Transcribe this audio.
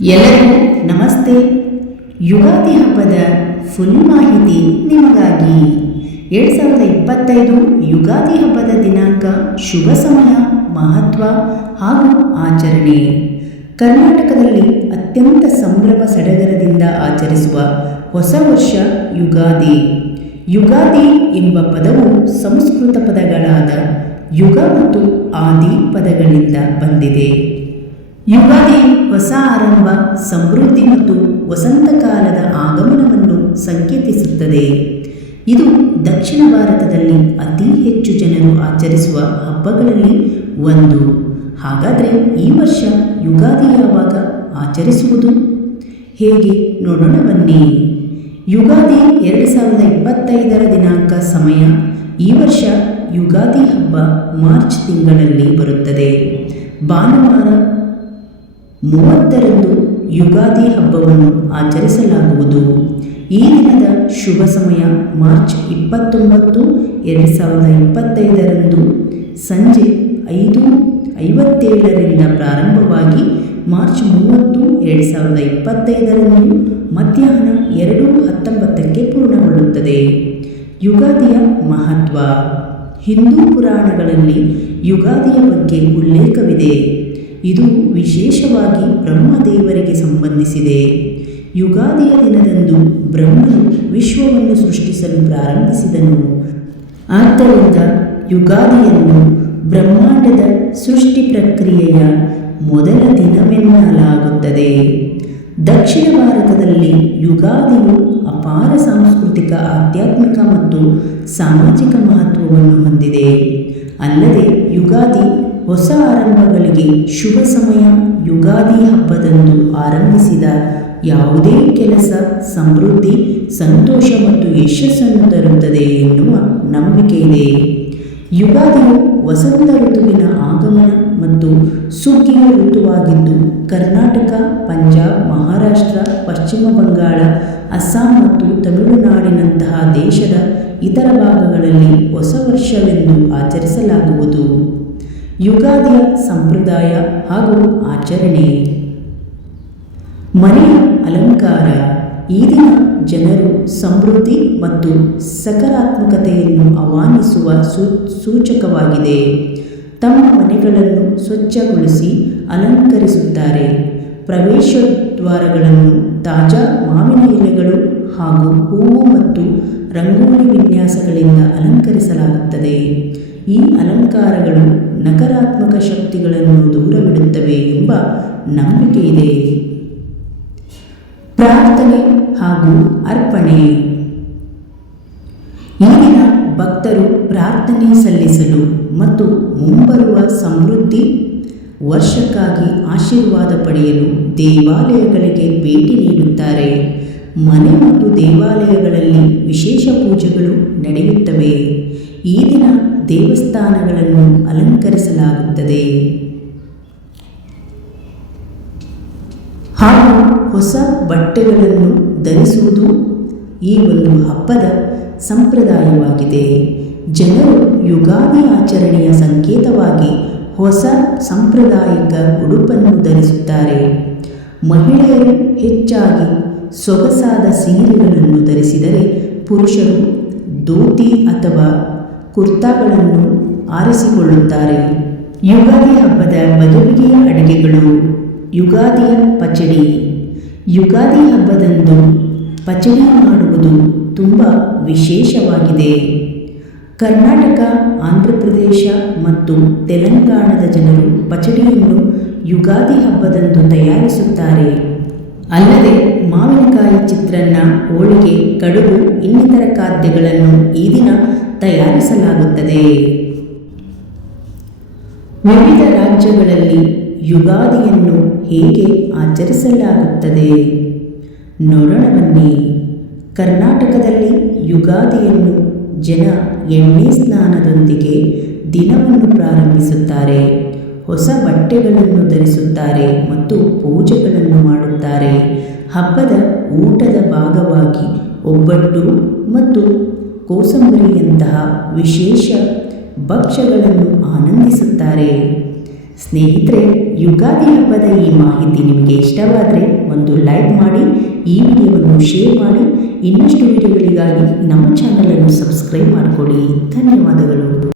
ಎಲ್ಲರಿಗೂ ನಮಸ್ತೆ. ಯುಗಾದಿ ಹಬ್ಬದ ಫುಲ್ ಮಾಹಿತಿ ನಿಮಗಾಗಿ. ಎರಡು ಸಾವಿರದ ಇಪ್ಪತ್ತೈದು ಯುಗಾದಿ ಹಬ್ಬದ ದಿನಾಂಕ ಶುಭ ಸಮಯ, ಮಹತ್ವ ಹಾಗೂ ಆಚರಣೆ. ಕರ್ನಾಟಕದಲ್ಲಿ ಅತ್ಯಂತ ಸಂಭ್ರಮ ಸಡಗರದಿಂದ ಆಚರಿಸುವ ಹೊಸ ವರ್ಷ ಯುಗಾದಿ. ಯುಗಾದಿ ಎಂಬ ಪದವು ಸಂಸ್ಕೃತ ಪದಗಳಾದ ಯುಗ ಮತ್ತು ಆದಿ ಪದಗಳಿಂದ ಬಂದಿದೆ. ಯುಗಾದಿ ಹೊಸ ಆರಂಭ ಸಮೃದ್ಧಿ ಮತ್ತು ವಸಂತಕಾಲದ ಆಗಮನವನ್ನು ಸಂಕೇತಿಸುತ್ತದೆ. ಇದು ದಕ್ಷಿಣ ಭಾರತದಲ್ಲಿ ಅತಿ ಹೆಚ್ಚು ಜನರು ಆಚರಿಸುವ ಹಬ್ಬಗಳಲ್ಲಿ ಒಂದು. ಹಾಗಾದರೆ ಈ ವರ್ಷ ಯುಗಾದಿ ಯಾವಾಗ ಆಚರಿಸುವುದು? ಹೇಗೆ ನೋಡೋಣ ಬನ್ನಿ. ಯುಗಾದಿ ಎರಡು ಸಾವಿರದ ಇಪ್ಪತ್ತೈದರ ದಿನಾಂಕ ಸಮಯ ಈ ವರ್ಷ ಯುಗಾದಿ ಹಬ್ಬ ಮಾರ್ಚ್ ತಿಂಗಳಲ್ಲಿ ಬರುತ್ತದೆ. ಭಾನುವಾರ ಮೂವತ್ತರಂದು ಯುಗಾದಿ ಹಬ್ಬವನ್ನು ಆಚರಿಸಲಾಗುವುದು. ಈ ದಿನದ ಶುಭ ಸಮಯ ಮಾರ್ಚ್ ಇಪ್ಪತ್ತೊಂಬತ್ತು, ಎರಡು ಸಾವಿರದ ಇಪ್ಪತ್ತೈದರಂದು. ಸಂಜೆ ಐದು ಐವತ್ತೇಳರಿಂದ ಪ್ರಾರಂಭವಾಗಿ ಮಾರ್ಚ್ ಮೂವತ್ತು, ಎರಡು ಸಾವಿರದ ಇಪ್ಪತ್ತೈದರಂದು ಮಧ್ಯಾಹ್ನ ಎರಡು ಹತ್ತೊಂಬತ್ತಕ್ಕೆ ಪೂರ್ಣಗೊಳ್ಳುತ್ತದೆ. ಯುಗಾದಿಯ ಮಹತ್ವ. ಹಿಂದೂ ಪುರಾಣಗಳಲ್ಲಿ ಯುಗಾದಿಯ ಬಗ್ಗೆ ಉಲ್ಲೇಖವಿದೆ. ಇದು ವಿಶೇಷವಾಗಿ ಬ್ರಹ್ಮದೇವರಿಗೆ ಸಂಬಂಧಿಸಿದೆ. ಯುಗಾದಿಯ ದಿನದಂದು ಬ್ರಹ್ಮನು ವಿಶ್ವವನ್ನು ಸೃಷ್ಟಿಸಲು ಪ್ರಾರಂಭಿಸಿದನು. ಆದ್ದರಿಂದ ಯುಗಾದಿಯನ್ನು ಬ್ರಹ್ಮಾಂಡದ ಸೃಷ್ಟಿ ಪ್ರಕ್ರಿಯೆಯ ಮೊದಲ ದಿನವೆನ್ನಲಾಗುತ್ತದೆ. ದಕ್ಷಿಣ ಭಾರತದಲ್ಲಿ ಯುಗಾದಿಯು ಅಪಾರ ಸಾಂಸ್ಕೃತಿಕ, ಆಧ್ಯಾತ್ಮಿಕ ಮತ್ತು ಸಾಮಾಜಿಕ ಮಹತ್ವವನ್ನು ಹೊಂದಿದೆ. ಅಲ್ಲದೆ ಯುಗಾದಿ ಹೊಸ ಆರಂಭಗಳಿಗೆ ಶುಭ ಸಮಯ ಯುಗಾದಿ ಹಬ್ಬದಂದು ಆರಂಭಿಸಿದ ಯಾವುದೇ ಕೆಲಸ ಸಮೃದ್ಧಿ, ಸಂತೋಷ ಮತ್ತು ಯಶಸ್ಸನ್ನು ತರುತ್ತದೆ ಎನ್ನುವ ನಂಬಿಕೆ ಇದೆ. ಯುಗಾದಿಯು ವಸಂತ ಋತುವಿನ ಆಗಮನ ಮತ್ತು ಸುಗ್ಗಿಯ ಋತುವಾಗಿದ್ದು, ಕರ್ನಾಟಕ, ಪಂಜಾಬ್, ಮಹಾರಾಷ್ಟ್ರ, ಪಶ್ಚಿಮ ಬಂಗಾಳ, ಅಸ್ಸಾಂ ಮತ್ತು ತಮಿಳುನಾಡಿನಂತಹ ದೇಶದ ಇತರ ಭಾಗಗಳಲ್ಲಿ ಹೊಸ ವರ್ಷವೆಂದು ಆಚರಿಸಲಾಗುವುದು. ಯುಗಾದಿಯ ಸಂಪ್ರದಾಯ ಹಾಗೂ ಆಚರಣೆ. ಮನೆಯ ಅಲಂಕಾರ. ಈ ದಿನ ಜನರು ಸಮೃದ್ಧಿ ಮತ್ತು ಸಕಾರಾತ್ಮಕತೆಯನ್ನು ಆಹ್ವಾನಿಸುವ ಸೂ, ಸೂಚಕವಾಗಿದೆ. ತಮ್ಮ ಮನೆಗಳನ್ನು ಸ್ವಚ್ಛಗೊಳಿಸಿ ಅಲಂಕರಿಸುತ್ತಾರೆ. ಪ್ರವೇಶ ದ್ವಾರಗಳನ್ನು ತಾಜಾ ಮಾವಿನ ಎಲೆಗಳು ಹಾಗೂ ಹೂವು ಮತ್ತು ರಂಗೋಲಿ ವಿನ್ಯಾಸಗಳಿಂದ ಅಲಂಕರಿಸಲಾಗುತ್ತದೆ. ಈ ಅಲಂಕಾರಗಳು ನಕಾರಾತ್ಮಕ ಶಕ್ತಿಗಳನ್ನು ದೂರವಿಡುತ್ತವೆ ಎಂಬ ನಂಬಿಕೆ ಇದೆ. ಪ್ರಾರ್ಥನೆ ಹಾಗೂ ಅರ್ಪಣೆ. ಈಗಿನ ಭಕ್ತರು ಪ್ರಾರ್ಥನೆ ಸಲ್ಲಿಸಲು ಮತ್ತು ಮುಂಬರುವ ಸಮೃದ್ಧಿ, ವರ್ಷಕ್ಕಾಗಿ ಆಶೀರ್ವಾದ ಪಡೆಯಲು ದೇವಾಲಯಗಳಿಗೆ ಭೇಟಿ ನೀಡುತ್ತಾರೆ. ಮನೆ ಮತ್ತು ದೇವಾಲಯಗಳಲ್ಲಿ ವಿಶೇಷ ಪೂಜೆಗಳು ನಡೆಯುತ್ತವೆ. ಈ ದಿನ ದೇವಸ್ಥಾನಗಳನ್ನು ಅಲಂಕರಿಸಲಾಗುತ್ತದೆ. ಹಾಗೂ ಹೊಸ ಬಟ್ಟೆಗಳನ್ನು ಧರಿಸುವುದು ಈ ಒಂದು ಹಬ್ಬದ ಸಂಪ್ರದಾಯವಾಗಿದೆ. ಜನರು ಯುಗಾದಿ ಆಚರಣೆಯ ಸಂಕೇತವಾಗಿ ಹೊಸ ಸಾಂಪ್ರದಾಯಿಕ ಉಡುಪನ್ನು ಧರಿಸುತ್ತಾರೆ. ಮಹಿಳೆಯರು ಹೆಚ್ಚಾಗಿ ಸೊಗಸಾದ ಸೀರೆಗಳನ್ನು ಧರಿಸಿದರೆ ಪುರುಷರು ಧೋತಿ ಅಥವಾ ಕುರ್ತಾಗಳನ್ನು ಆರಿಸಿಕೊಳ್ಳುತ್ತಾರೆ. ಯುಗಾದಿ ಹಬ್ಬದ ಮದುವೆಗೆಯ ಅಡುಗೆಗಳು. ಯುಗಾದಿಯ ಪಚಡಿ. ಯುಗಾದಿ ಹಬ್ಬದಂದು ಪಚಡಿ ಮಾಡುವುದು ತುಂಬ ವಿಶೇಷವಾಗಿದೆ. ಕರ್ನಾಟಕ, ಆಂಧ್ರ ಪ್ರದೇಶ ಮತ್ತು ತೆಲಂಗಾಣದ ಜನರು ಪಚಡಿಯನ್ನು ಯುಗಾದಿ ಹಬ್ಬದಂದು ತಯಾರಿಸುತ್ತಾರೆ. ಅಲ್ಲದೆ ಮಾವಿನಕಾಯಿ ಚಿತ್ರಾನ್ನ, ಹೋಳಿಗೆ, ಕಡುಬು, ಇನ್ನಿತರ ಖಾದ್ಯಗಳನ್ನು ಈ ದಿನ ತಯಾರಿಸಲಾಗುತ್ತದೆ. ವಿವಿಧ ರಾಜ್ಯಗಳಲ್ಲಿ ಯುಗಾದಿಯನ್ನು ಹೇಗೆ ಆಚರಿಸಲಾಗುತ್ತದೆ? ನೋಡೋಣ ಕರ್ನಾಟಕದಲ್ಲಿ ಯುಗಾದಿಯನ್ನು ಜನ ಎಣ್ಣೆ ಸ್ನಾನದೊಂದಿಗೆ ದಿನವನ್ನು ಪ್ರಾರಂಭಿಸುತ್ತಾರೆ. ಹೊಸ ಬಟ್ಟೆಗಳನ್ನು ಧರಿಸುತ್ತಾರೆ ಮತ್ತು ಪೂಜೆಗಳನ್ನು ಮಾಡುತ್ತಾರೆ. ಹಬ್ಬದ ಊಟದ ಭಾಗವಾಗಿ ಒಬ್ಬಟ್ಟು ಮತ್ತು ಕೋಸಂಬರಿಯಂತಹ ವಿಶೇಷ ಭಕ್ಷ್ಯಗಳನ್ನು ಆನಂದಿಸುತ್ತಾರೆ. ಸ್ನೇಹಿತರೆ, ಯುಗಾದಿ ಹಬ್ಬದ ಈ ಮಾಹಿತಿ ನಿಮಗೆ ಇಷ್ಟವಾದರೆ ಒಂದು ಲೈಕ್ ಮಾಡಿ, ಈ ವಿಡಿಯೋವನ್ನು ಶೇರ್ ಮಾಡಿ, ಇನ್ನಷ್ಟು ವಿಡಿಯೋಗಳಿಗಾಗಿ ನಮ್ಮ ಚಾನಲನ್ನು ಸಬ್ಸ್ಕ್ರೈಬ್ ಮಾಡಿಕೊಳ್ಳಿ ಧನ್ಯವಾದಗಳು.